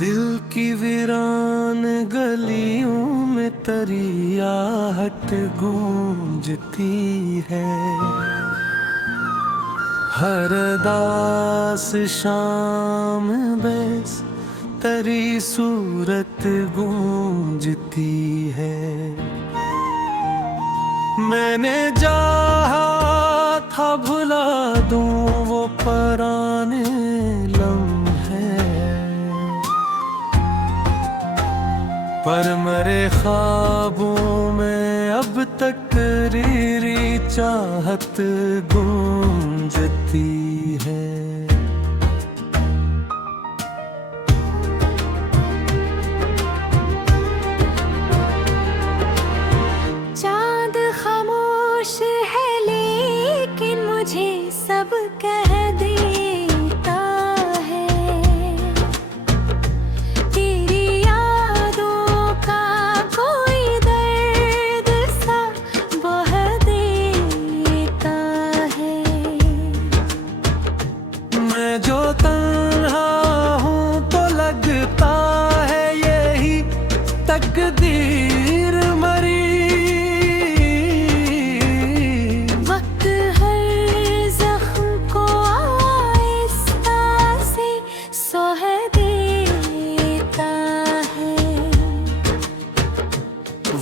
दिल की वीरान गलियों में तेरी आहट गूंजती है। हर दास शाम बस तेरी सूरत गूंजती है। मैंने चाहा था भुला दूं वो पुराने लम्हे, पर मेरे ख्वाबों में अब तक तेरी चाहत गूंजती है। चांद खामोश है लेकिन मुझे सब कह देता है। तेरी यादों का कोई दर्द सा बह देता है। मैं जो तन्हा हूँ तो लगता है यही तकदीर मरी। वक्त हर जख्म को आहिस्ता से सोह देता है।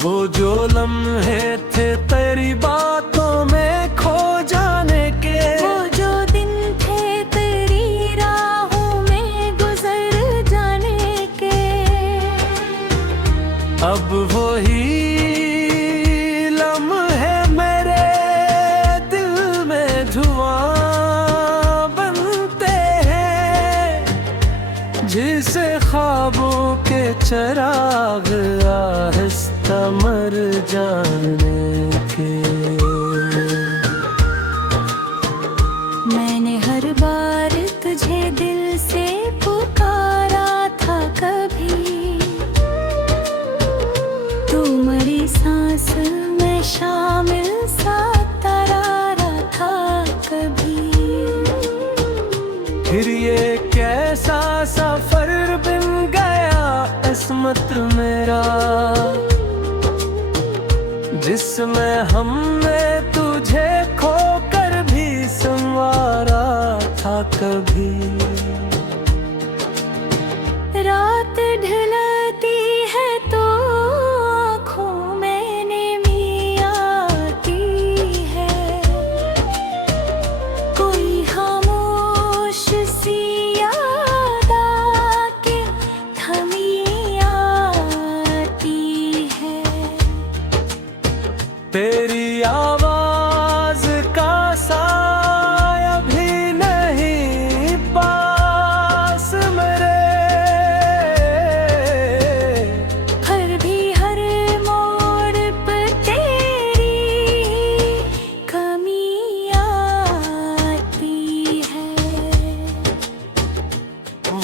वो जो लम्हे थे तेरी बातों में खो जाने के, वो जो दिन थे तेरी राहों में गुजर जाने के, अब वही लम्हे मेरे दिल में धुआं बनते हैं। जिसे ख्वाबों के चिराग आहिस्ता मर जाने के। मैंने हर बार तुझे दिल से पुकारा था कभी, तू मरी सांस में शामिल सा तरारा था कभी। फिर ये कैसा सफर बिन गया किस्मत मेरा, जिसमें हमने तुझे खोकर भी संवारा था कभी। रात ढलती है तो आँखों में नींद आती है। कोई खामोश सी याद आके थमी आती है। तेरी आवाज का साया भी नहीं पास मेरे, फिर भी हर मोड़ पर तेरी कमी आती है।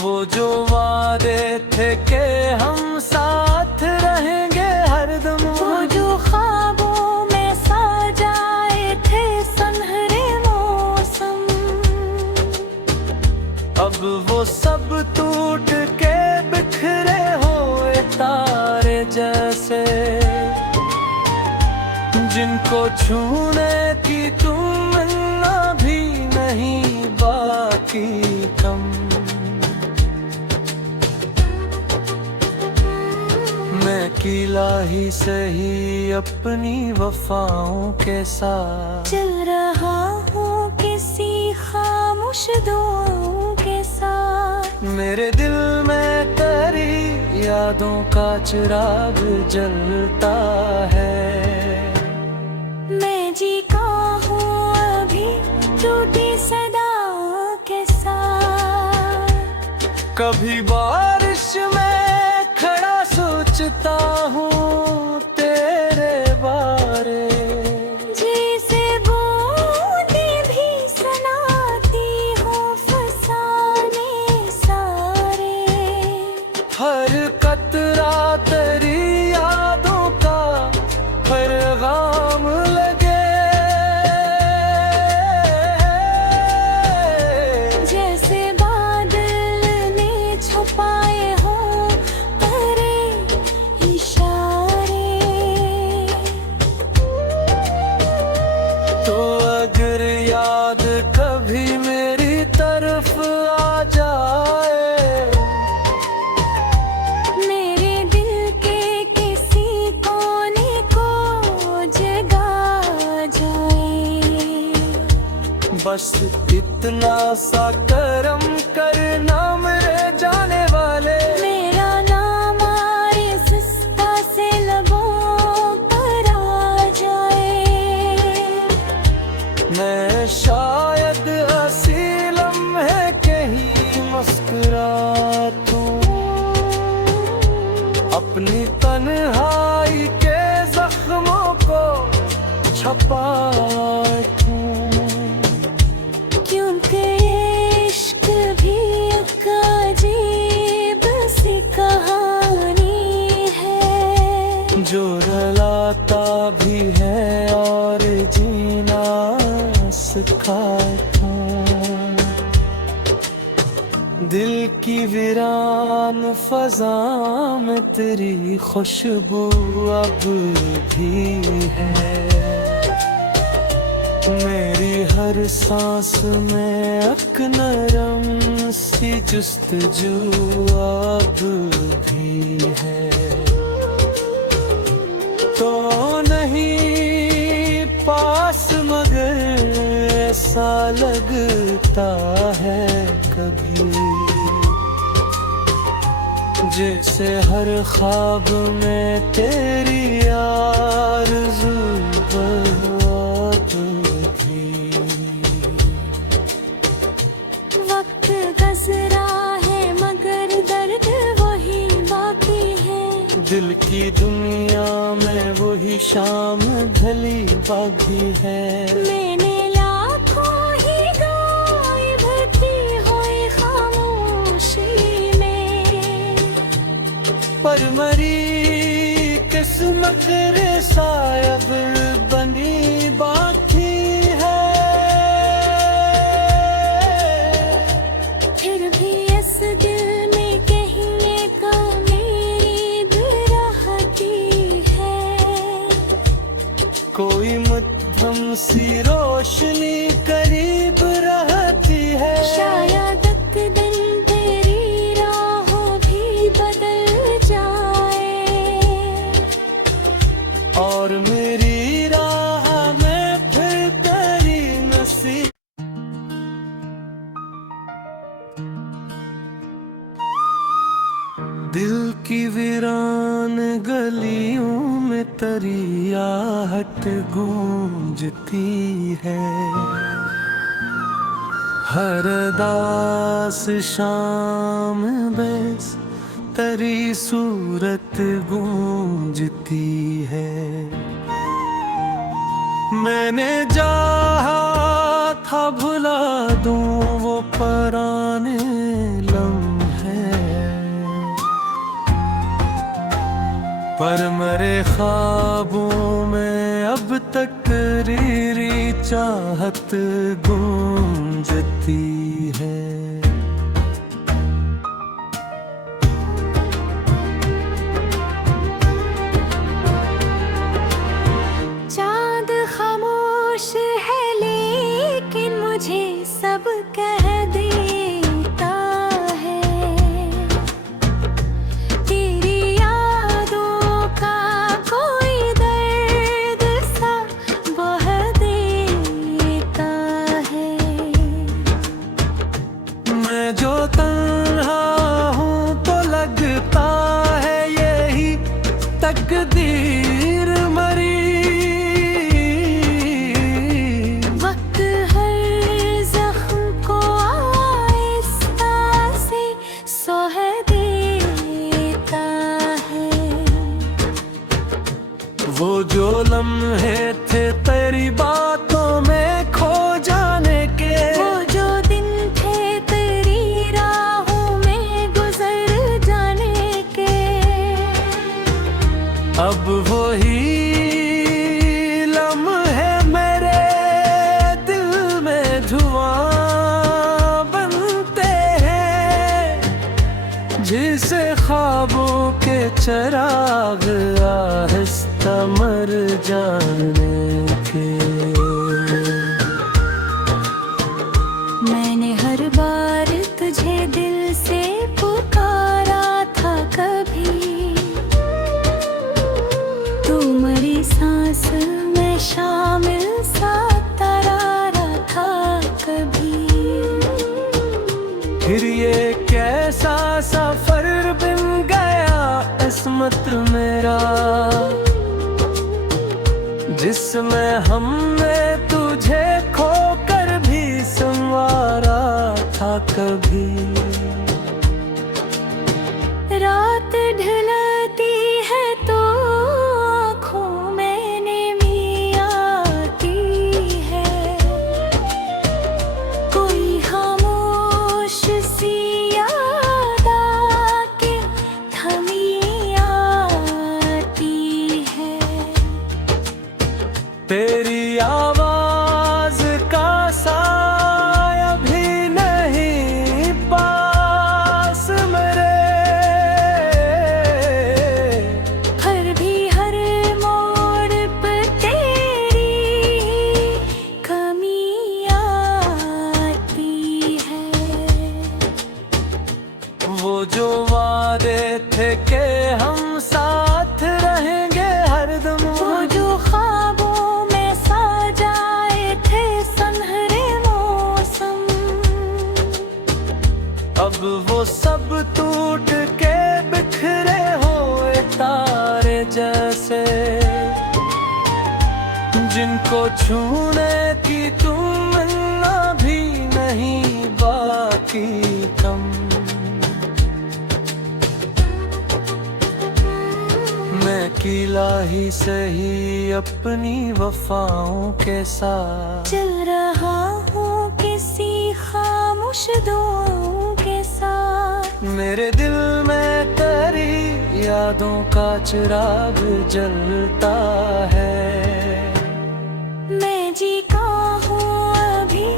वो जो वादे थे कि हम साथ रहेंगे हरदम, वो जो ख्वाबों में सजाए थे सुनहरे मौसम, अब वो सब टूट के बिखरे हुए तारे जैसे, जिनको छूने की तमन्ना भी नहीं बाकी कम। मैं किला ही सही अपनी वफाओं के साथ चल रहा हूँ किसी खामोश दुआओं के साथ। मेरे दिल में तेरी यादों का चिराग जलता है। मैं जी का हूँ अभी टूटी सदाओं के साथ। कभी बारिश में खड़ा सोचता हूँ तेरे बारे, जैसे बूंदें भी सुनाती हूँ फसाने सारे। हर कतरा तेरी यादों का पैगाम लगे। जैसे बादल ने छुपाए हो बस इतना सा करम करना मेरे जाने वाले। मेरा नाम आरिज़ता से लबों पर आ जाए। मैं शायद हंसी लम्हे कहीं मुस्कुरातूं, अपनी तन्हाई के जख्मों को छपातूं। क्योंकि इश्क भी एक अजीब सी कहानी है, जो रुलाता भी है और जीना सिखाता। दिल की वीरान फजा में तेरी खुशबू अब भी है। मेरी हर सांस में एक नरम सी जुस्तजू अब भी है। तो नहीं पास मगर ऐसा लगता है कभी, जैसे हर ख्वाब में तेरी आरज़ू वक्त गुज़रा है मगर दर्द वही बाकी है। दिल की दुनिया में वही शाम ढली बाकी है। मैंने लाखों ही गायब की हुई खामोशी में, पर मरी किस्मत रे सायब बनी बाकी है। फिर भी इस दिल में कहीं एक मेरी रहती है। कोई मध्यम सी रोशनी करीब रहती है। शायद एक दिन तेरी राहों भी बदल जाए, और मेरी राह में फिर तेरी नसीब। दिल की वीरान गलियों में तेरी आहट गूंजती है। हर दास शाम बस तेरी सूरत गूंजती है। मैंने चाहा था भुला दूं वो पुराने लम्हे, पर मेरे ख्वाबों में अब तक तेरी चाहत गूंजती है। चाँद खामोश है लेकिन मुझे सब कह देता है। तेरी यादों का कोई दर्द सा बह देता है। मैं जो तन्हा हूँ तो लगता है यही तकदीर मरी। वक्त हर जख्म को आहिस्ता से सोह देता है। वो जो लम्हे थे तेरी बातों में खो जाने के, वो जो दिन थे तेरी राहों में गुजर जाने के, अब वही लम्हे मेरे दिल में धुआं बनते हैं। जिसे ख्वाबों के चिराग आहिस्ता मर जाने के। मैंने हर बार तुझे दिल से पुकारा था कभी, तू मरी सांस में शामिल सा तरारा था किस्मत मेरा, जिसमें हमने तुझे खोकर भी संवारा था कभी। रात ढलती है तो आँखों में नींद आती है, कोई खामोश सी याद आके थमी आती है। तेरी आवाज का साया भी नहीं पास मेरे, फिर भी हर मोड़ पर तेरी कमी आती है। वो जो वादे थे कि हम साथ रहेंगे हरदम, वो जो ख्वाबों में सजाए थे सुनहरे मौसम, अब वो सब टूट के बिखरे हुए तारे जैसे, जिनको छूने की तुमन्ना भी नहीं बाकी कम। मैं किला ही सही अपनी वफाओं के साथ चल रहा हूँ किसी खामोश दुआओं के साथ। मेरे दिल में तेरी यादों का चिराग जलता है। मैं जी का हूँ अभी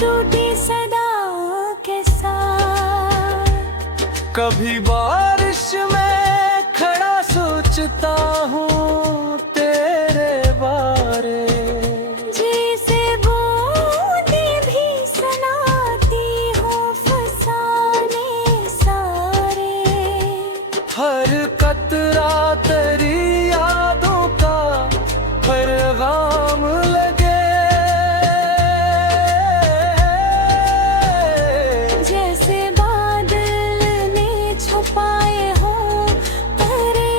टूटी सदाओं के साथ। कभी बारिश में खड़ा सोचता हूँ तेरे बारे, जैसे बूंदी भी सुनाती हूँ फसाने सारे। हर कतरा तेरी यादों का पैगाम लगे, जैसे बादल ने छुपाए हों तेरे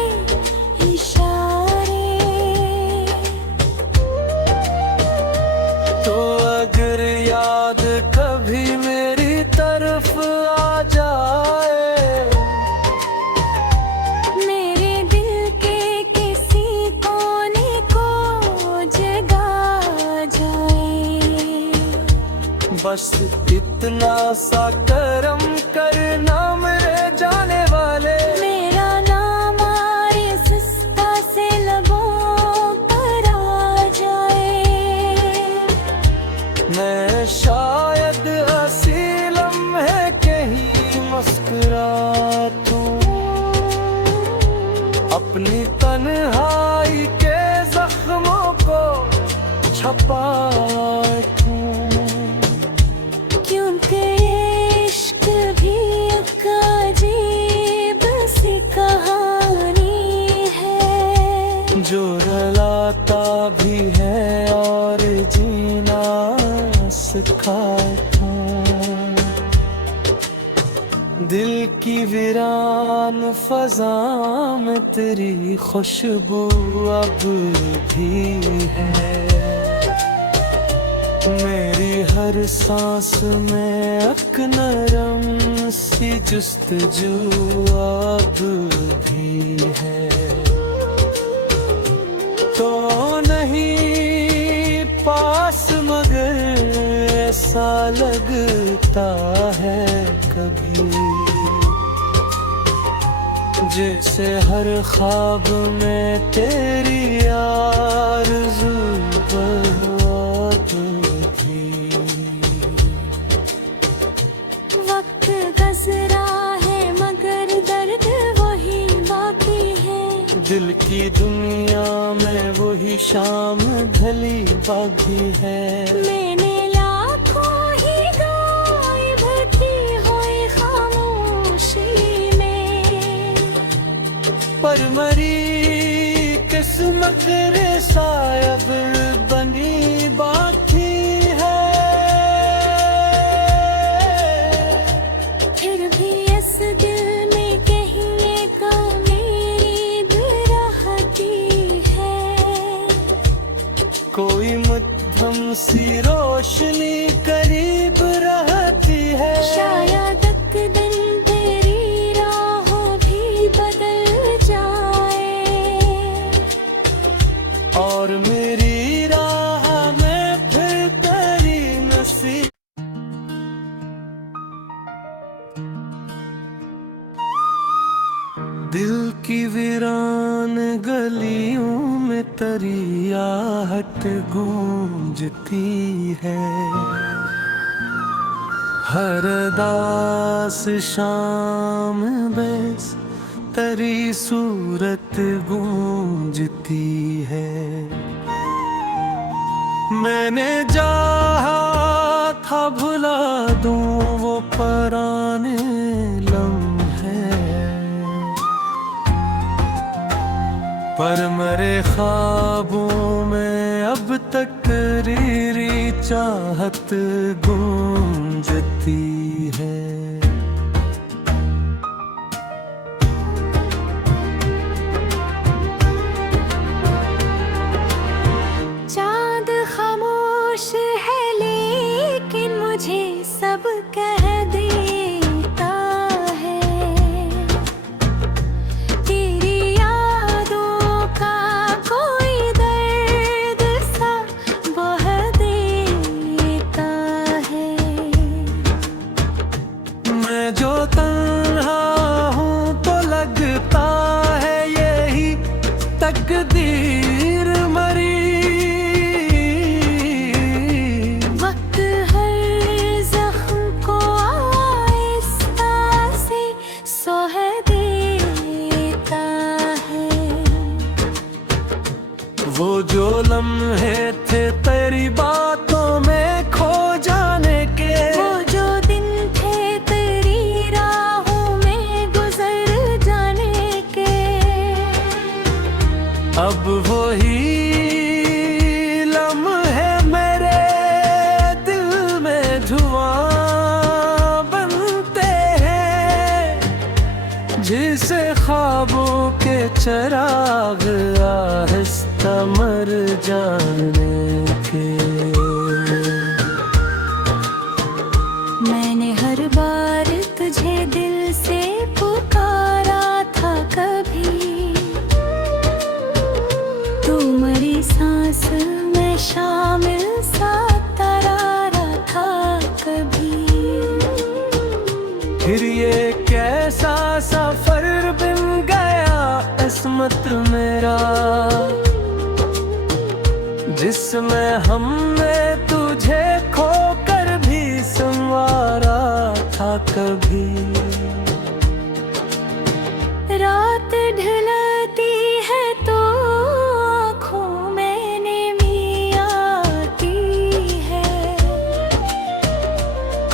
इशारे। तो अगर याद कभी मेरी तरफ आ जाए, मेरे दिल के किसी कोने को जगा जाए, बस इतना सा करम करना मेरे जाने वाले। मेरा नाम आरिज़ता से लबों पर आ जाए। मैं शायद हंसी लम्हे के ही मुस्कुरातूं, अपनी तन्हाई के जख्मों को छपाऊं, क्योंकि इश्क भी एक अजीब सी कहानी है, जो रुलाता भी है और जीना सिखाता। दिल की वीरान फजा में तेरी खुशबू अब भी है, मेरी हर सांस में एक नरम सी जुस्तजू अब भी है। तो नहीं पास मगर ऐसा लगता है कभी, जैसे हर ख्वाब में तेरी आरज़ू वक्त गुज़रा है मगर दर्द वही बाकी है। दिल की दुनिया में वही शाम ढली बाकी है। मैंने लाखों ही गायब की हुई खामोशी में, पर मरी किस्मत रे सायब बनी बाकी है। फिर भी इस दिल में कहीं एक मेरी की वीरान गलियों में तेरी आहट गूंजती है। हर दास शाम बस तेरी सूरत गूंजती है। मैंने चाहा था भुला दूं वो पुराने लम्हे, पर मेरे ख्वाबों में अब तक तेरी चाहत गूंजती है। चाँद खामोश है लेकिन मुझे सब कह देता है। तेरी यादों का कोई दर्द सा बह देता है। मैं जो तन्हा हूँ तो लगता है यही तकदीर मरी। वो जो लम्हे थे तेरी बातों में खो जाने के, वो जो दिन थे तेरी राहों में गुजर जाने के, अब वही लम्हे मेरे दिल में धुआं बनते हैं। जिसे ख्वाबों के चिराग आहिस्ता मर जाने के। मैंने हर बार तुझे दिल से पुकारा था कभी, तू मरी सांस में शामिल सा तरारा था कभी। फिर ये कैसा सफर बिन गया किस्मत मेरा, जिसमें हमने तुझे खोकर भी संवारा था कभी। रात ढलती है तो आँखों में नींद आती है।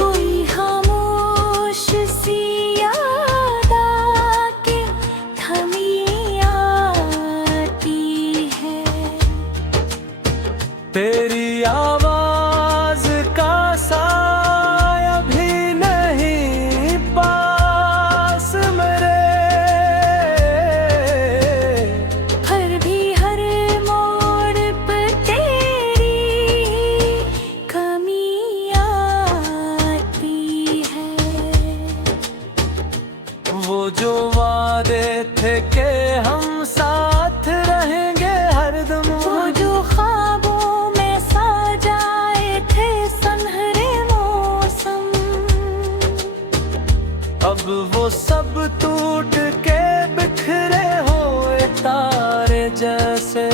कोई खामोश सी याद आके थमी आती है। तेरी आवाज का साया भी नहीं पास मेरे, फिर भी हर मोड़ पर तेरी कमी आती है। वो जो वादे थे कि हम साथ रहेंगे हरदम, वो जो ख्वाबों में सजाए थे सुनहरे मौसम, अब वो सब टूट के बिखरे हुए तारे जैसे,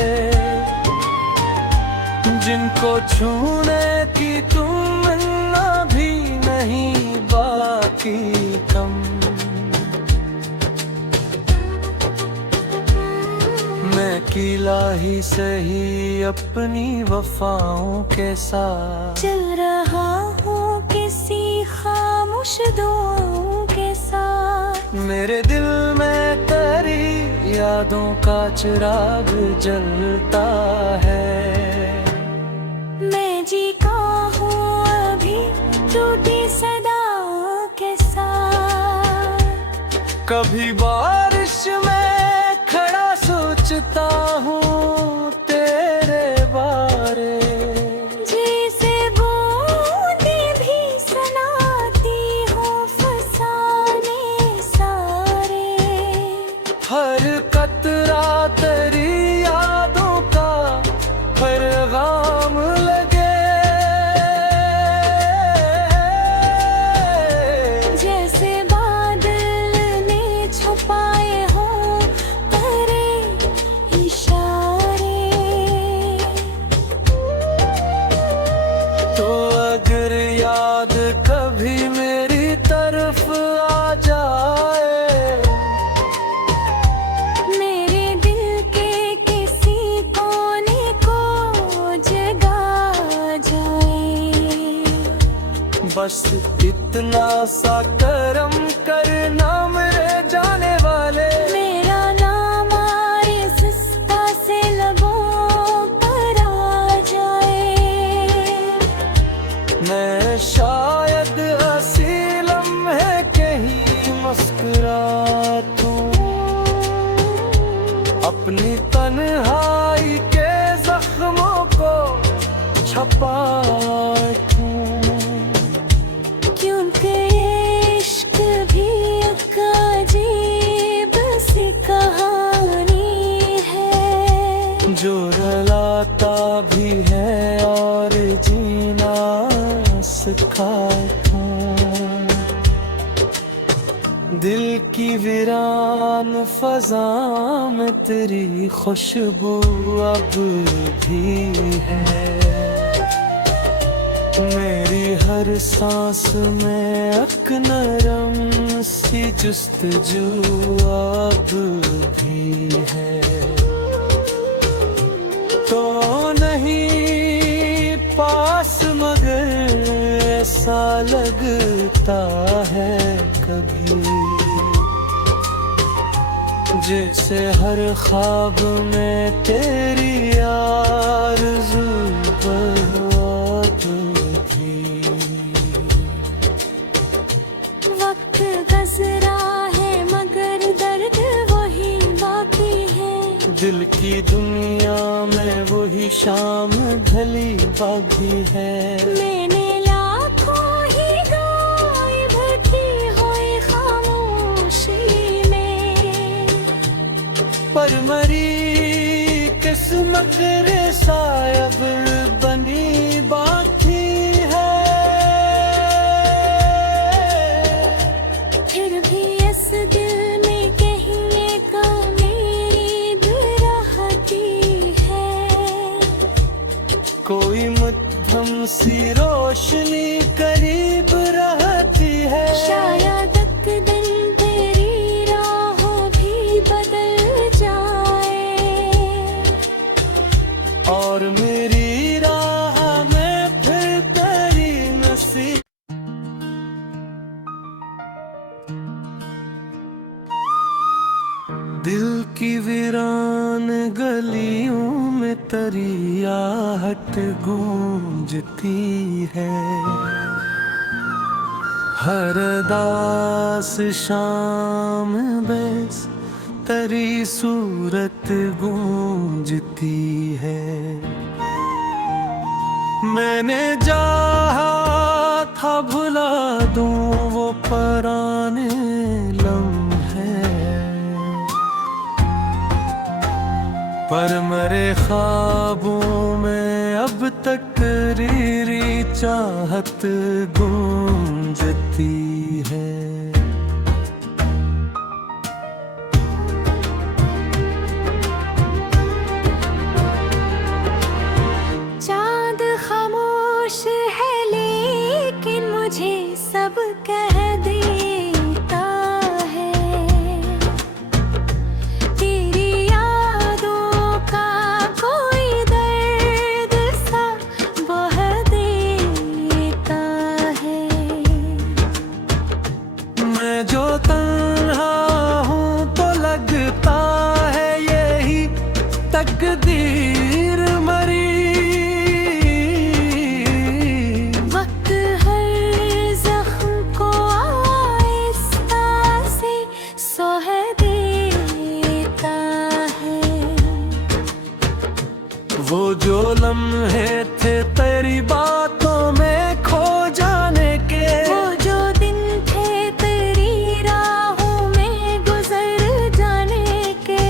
जिनको छूने की तमन्ना भी नहीं बाकी कम। मैं किला ही सही अपनी वफाओं के साथ चल रहा हूँ किसी खामोश दुआओं के साथ। मेरे दिल में तेरी यादों का चिराग जलता है। मैं जी का हूँ अभी टूटी सदाओं के साथ। कभी बारिश में खड़ा सोचता हूँ तेरे बारे, जैसे बूंदी भी सुनाती हूँ फसाने सारे। हर कतरा तेरी यादों का पैगाम लगे, जैसे बादल ने छुपाए हों बस इतना सा करम करना मेरे जाने वाले। मेरा नाम आरिज़िस्ता से लबों पर आ जाए। मैं शायद हंसी लम्हे कहीं मुस्कुरातूं, अपनी तन्हाई के जख्मों को छपातूं। क्योंकि इश्क भी एक अजीब सी कहानी है, जो रुलाता भी है और जीना सिखाता। दिल की वीरान फजा में तेरी खुशबू अब भी है। मेरी हर सांस में एक नरम सी जुस्तजू अब भी है। तो नहीं पास मगर ऐसा लगता है कभी, जैसे हर ख्वाब में तेरी आरज़ू वक्त गुज़रा है मगर दर्द वही बाकी है। दिल की दुनिया में वही शाम ढली बाकी है। मैंने लाखों ही गायब की हुई खामोशी में, पर मरी किस्मत रे सायब बनी बाकी है। फिर भी इस दिल में कहीं एक मेरी रहती है। कोई मध्यम सी रोशनी करीब रहती है। शायद एक दिन तेरी राहों भी बदल जाए, और मेरी राह में फिर तेरी नसीब। दिल की वीरान गलियों में तेरी आहट गूंजती है। हर दास शाम बस तेरी सूरत गूंजती है। मैंने चाहा था भुला दूं वो पुराने लम्हे, पर मेरे ख्वाबों में अब तक तेरी चाहत गूंजती है। चाँद खामोश है लेकिन मुझे सब कह देता है। तेरी यादों का कोई दर्द सा बह देता है। मैं जो तन्हा हूँ तो लगता है यही तकदीर मरी। वक्त हर जख्म को आहिस्ता से सोह देता है। वो जो लम्हे थे तेरी बातों में खो जाने के, वो जो दिन थे तेरी राहों में गुजर जाने के,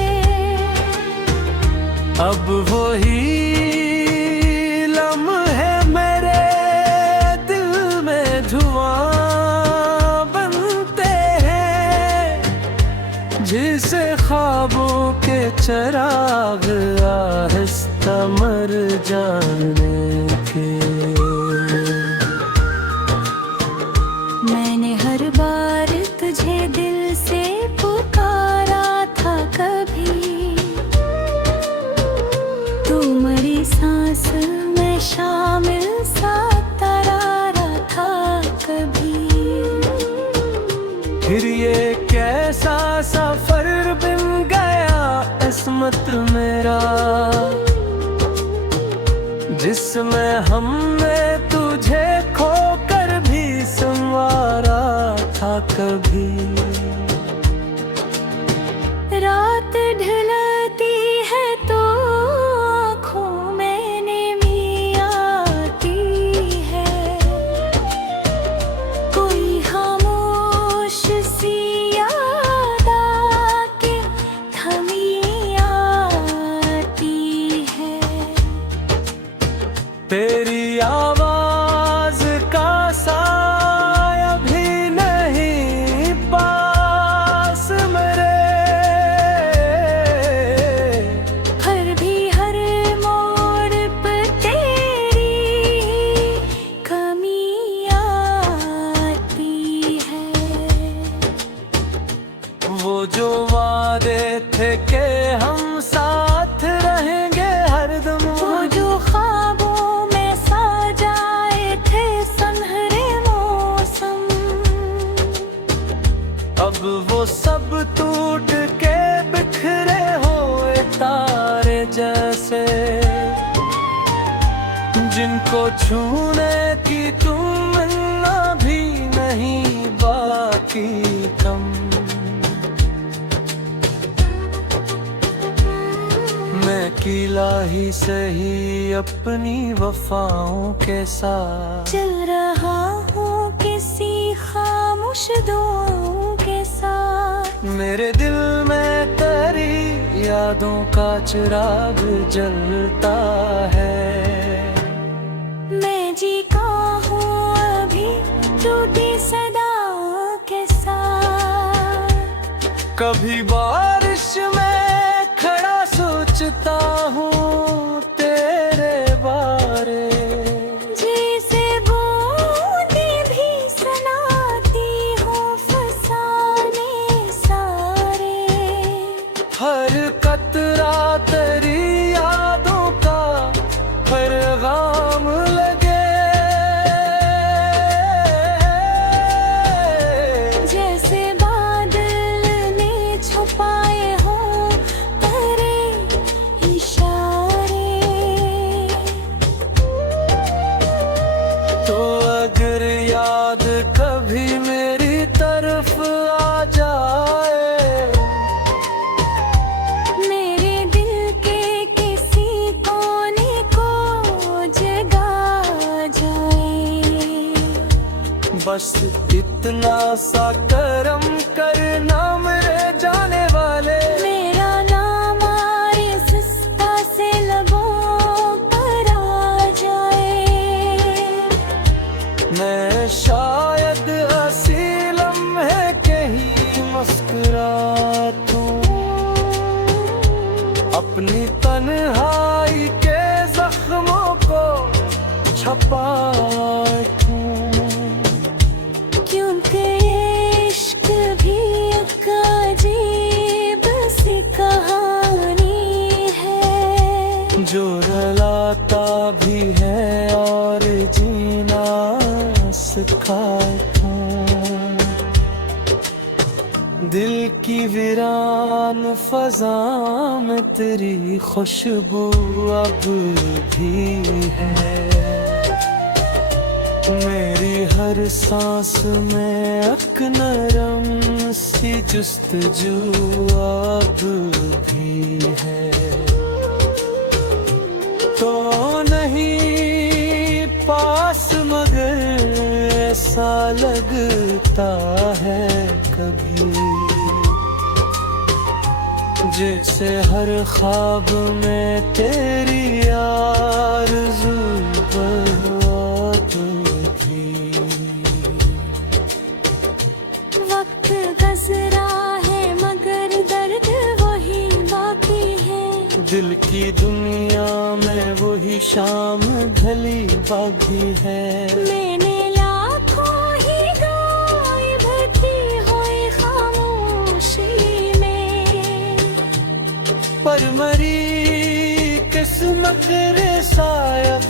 अब वही लम्हे मेरे दिल में धुआं बनते हैं। जिसे ख्वाबों के चिराग आहिस्ता मर जाने के। मैंने हर बार तुझे दिल से पुकारा था कभी, तू मरी सांस में शामिल सा तरारा था किस्मत मेरा, जिसमें हमने तुझे खोकर भी संवारा था कभी। रात ढलती है तो आँखों में नींद आती है, कोई खामोश सी याद आके थमी आती है। तेरी आवाज का साया भी नहीं पास मेरे, फिर भी हर मोड़ पर तेरी कमी आती है। वो जो वादे थे कि हम साथ रहेंगे हरदम, वो जो ख्वाबों में सजाए थे सुनहरे मौसम, अब वो सब टूट के बिखरे हुए तारे जैसे, जिनको छूने की तमन्ना भी नहीं बाकी कम। मैं किला ही सही अपनी वफाओं के साथ चल रहा हूँ किसी खामोश दुआओं के साथ। मेरे दिल में तेरी यादों का चिराग जलता है। मैं जी का हूँ अभी टूटी सदाओं के साथ। कभी बारिश में खड़ा सोचता हूँ तेरे बारे, जैसे बूंदी भी सुनाती हूँ फसाने सारे। हर कतरा तेरी यादों का पैगाम लगे, जैसे बादल ने छुपाए हो तेरे इशारे। तो अगर याद कभी मेरी तरफ आ जाए, मेरे दिल के किसी कोने को जगा जाए। बस इतना सा करम करना मेरे जाने वाले, मेरा नाम आरिज़ता से लबों पर आ जाए। मैं शायद हंसी लम्हे के ही मुस्कुरातूं, अपनी तन्हाई के जख्मों को छपाऊं। क्योंकि इश्क भी एक अजीब सी कहानी है, जो रुलाता भी है और जीना सिखाता। दिल की वीरान फजा में तेरी खुशबू अब भी है, मेरी हर सांस में एक नरम सी जुस्तजू अब भी है। तो नहीं पास मगर ऐसा लगता है कभी, जैसे हर ख्वाब में तेरी आरज़ू वक्त गुज़रा है मगर दर्द वही बाकी है। दिल की दुनिया में वही शाम ढली बाकी है। मैंने लाखों ही गाय भरती हुई खामोशी में, पर मरी किस्मत रे सायब